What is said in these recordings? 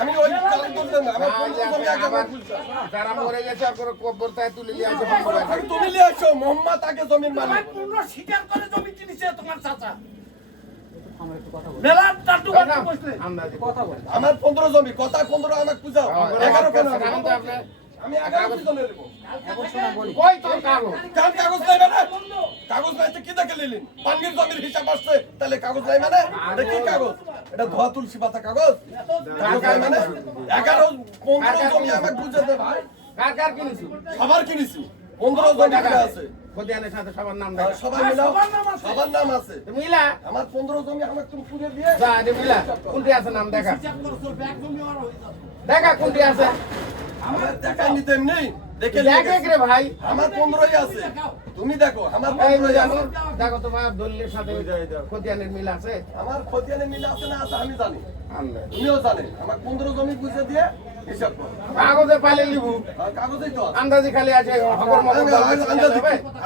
আমি ওই যারা মরে গেছে তুলে নিয়ে আসো, তুমি নিয়ে আসো। মোহাম্মদ আগে জমির মালিক, স্বীকার করে জমি কিনেছে তোমার চাচা। আমার 15 জমি, কথা 15 আমাকে বুঝাও। 11 কেন? আমি 11 বুঝানো নেব। কাগজ নাই মানে? কাগজ নাই তো কি দেখে নিলেন? পানির জমির হিসাব আসছে, তাহলে কাগজ নাই মানে? এটা কি কাগজ? এটা ধোয়া তুলসী পাতা কাগজ? কাগজ নাই মানে? 11-15 জমি আমাকে বুঝাতে ভাই। কার কিনেছি? সবার কিনেছি। 15 জমি কিনা আছে। খতিয়ানের সাথে সবার নাম দাও। সবার মিলাও, সবার নাম আছে। মিলা আমার 15 জমি আমাকে তুমি পুরে দিয়ে যা দে। মিলা কোনটি আছে নাম দেখা, দেখা কোনটি আছে। আমার দেখা নিতে নেই, দেখে দেখ রে ভাই। আমার 15ই আছে, তুমি দেখো। আমার 15ই আছে, দেখো তোমার দলিলের সাথে খতিয়ানের মিল আছে। আমার খতিয়ানের মিল আছে না আছে আমি জানি, তুমিও জানে। আমার 15 জমি বুঝে দিয়ে হিসাব করো। কাগজে পালে লিবু, কাগজেই তো আন্দাজি খালি আছে।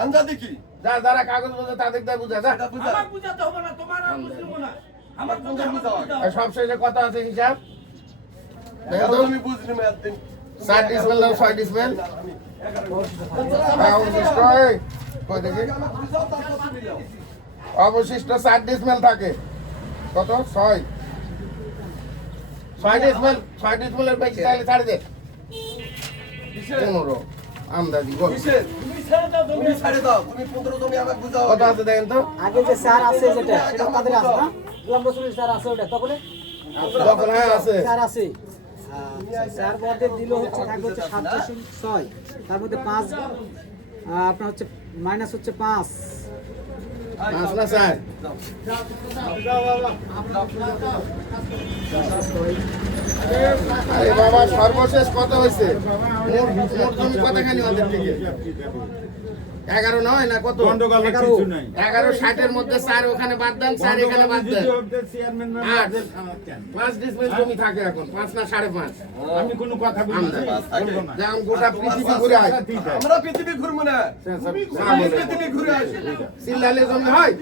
আন্দাজি কি? যারা কাগজ বোঝে তাদের দিয়ে বুঝা যা। আমার বুঝাতে হবে না, তোমার আর বুঝবো না। আমার 15 বুঝাও। সব শেষে কথা আছে হিসাব। আমি বুঝলি না একদিন 7 ডিসমেল না 6 ডিসমেল। অবশিষ্ট 7 ডিসমেল থাকে। কত? 6 ডিসমেল। 6 ডিসমেলের বেশি তাহলে ছাড়ে দে। 15 আন্দাজি বল। তুমি ছাড়ে দাও। তুমি 15 জমি আমাকে বুঝাও। কত আছে দেখেন তো। আগে যে স্যার আছে যেটা সেটা তাদের আছে না? লম্বসুরি স্যার আছে ওটা তখন হ্যাঁ আছে। স্যার আছে। স্যার বর্ডে দিল হচ্ছে থাকবে হচ্ছে 7.6, তার মধ্যে 5 আপনার হচ্ছে মাইনাস হচ্ছে 5 না স্যার। আরে বাবা সর্বশেষ কত হয়েছে? মোট জমি কতখানি ওদের থেকে? 11 নয় না কত? 11 60-এর মধ্যে 4 ওখানে বাদ দেন, 4 এখানে বাদ দেন। 5 ডিসমিল জমি থাকে এখন, 5 না 5.5। আমি কোনো কথা বলি না, যেমন গোটা পৃথিবী ঘুরে আসে। আমরা পৃথিবী ঘুরবো না, পৃথিবী ঘুরে আসে। সিল্লালে জমি হয়?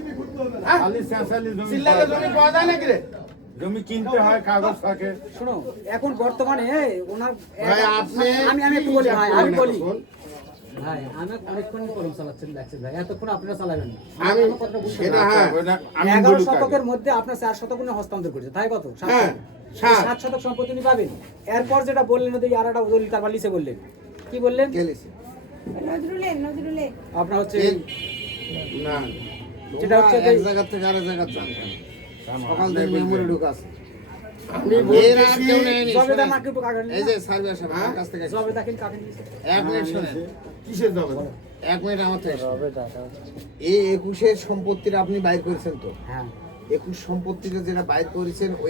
খালি শেষালি জমি সিল্লালে জমি পাওয়া যায় নাকি রে? জমি কিনতে হয়, কাগজ থাকে। শোনো এখন বর্তমানে ওনার ভাই আপনি আমি একটু বলি ভাই, আমি বলি ভাই, আমি অনেকক্ষণ কলম চালাচ্ছেন দেখছেন ভাই, এতক্ষণ আপনারা চালাবেন না। আমি সেটা হ্যাঁ 11 শতকের মধ্যে আপনার 4 শতক হস্তান্তর করেছে, তাই কত? 7 শতক সম্পত্তি উনি পাবেন। এরপর যেটা বললেন ওদের আর একটা দলিল তারপর লিখে বললেন, কি বললেন? নজরুলে আপনার হচ্ছে না যেটা হচ্ছে এক জায়গা থেকে আরেক জায়গা যান সকাল থেকে মেমোরি ঢুকা আছে। আমি এর আর কেউ নেয়নি। জবেদা মাকে তো কাগজ এই যে সার্ভে সাহেব আমার কাছ থেকে জবেদা কিন কাকে নিয়েছে? এক মিনিট শুনেন। কিসের যাবে? 1 মিনিট আমার থেকে জবেদা এই 21-এর সম্পত্তিটা আপনি বাইর করেছেন তো? হ্যাঁ 21 সম্পত্তিটা যেটা বাইর করেছেন ওই